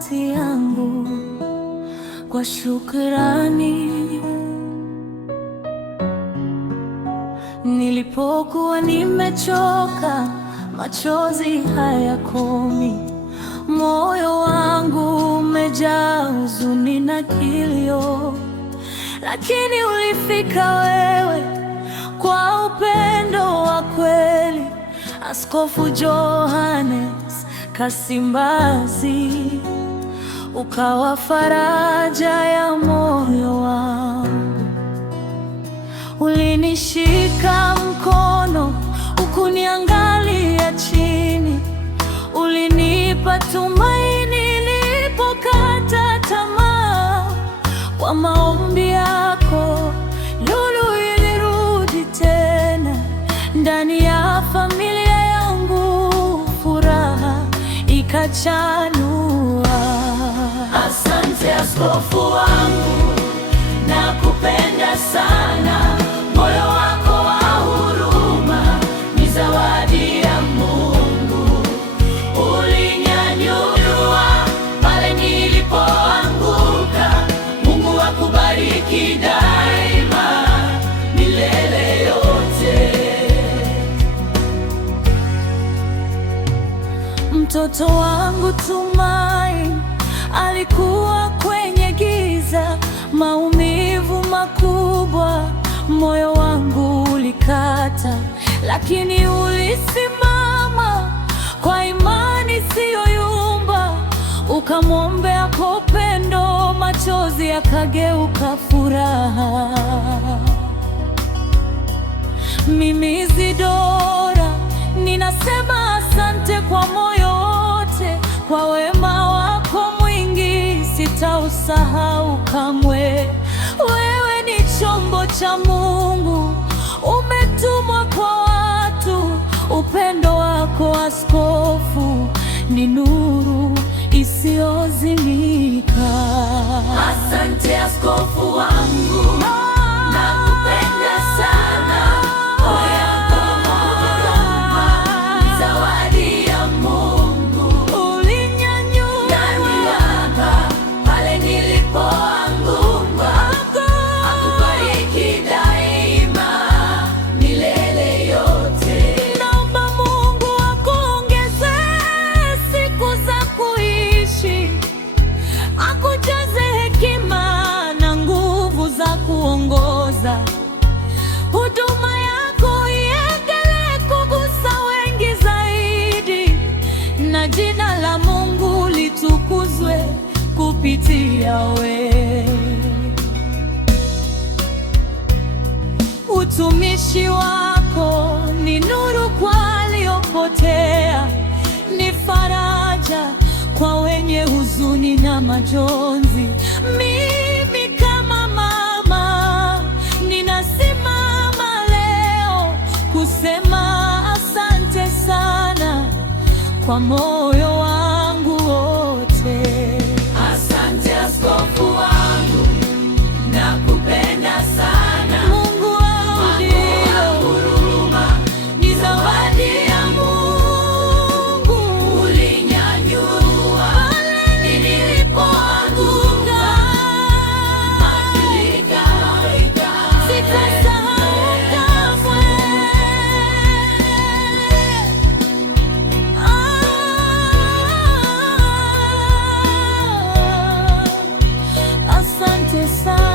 sauti yangu kwa shukrani. Nilipokuwa nimechoka, machozi hayakomi, moyo wangu umejaa huzuni na kilio, lakini ulifika wewe kwa upendo wa kweli. Askofu Johannes Kasimbazi, ukawa faraja ya moyo wangu. Ulinishika mkono, ukuniangalia chini, ulinipa tumaini nilipokata tamaa. Kwa maombi yako lulu ilirudi tena ndani ya familia yangu, furaha ikachanua. Asante askofu wangu, nakupenda sana. Moyo wako wa huruma ni zawadi ya Mungu. Ulinyanyua pale nilipoanguka. Mungu akubariki daima milele yote. Mtoto wangu Tumaini alikuwa kwenye giza, maumivu makubwa, moyo wangu ulikata, lakini ulisimama kwa imani isiyoyumba. Ukamwombea kwa upendo, machozi yakageuka furaha. Mimi Isidora ninasema asante kwa moyo wote, kwa wema wako mwingi sitausahau kamwe. Wewe ni chombo cha Mungu, umetumwa kwa watu. Upendo wako askofu ni nuru isiyozimika. Asante askofu wangu, nakupenda sana. Huduma yako iendelee kugusa wengi zaidi, na jina la Mungu litukuzwe kupitia wewe. Utumishi wako ni nuru kwa waliopotea, ni faraja kwa wenye huzuni na majonzi. Mimi kama mama ninasimama leo kusema asante sana kwa moyo wangu wote. Asante askofu wangu, nakupenda sana. Mungu wa huruma ni zawadi ya Mungu. Ulinyanyua pale nilipoanguka, sitasahau kamwe. Asante sana.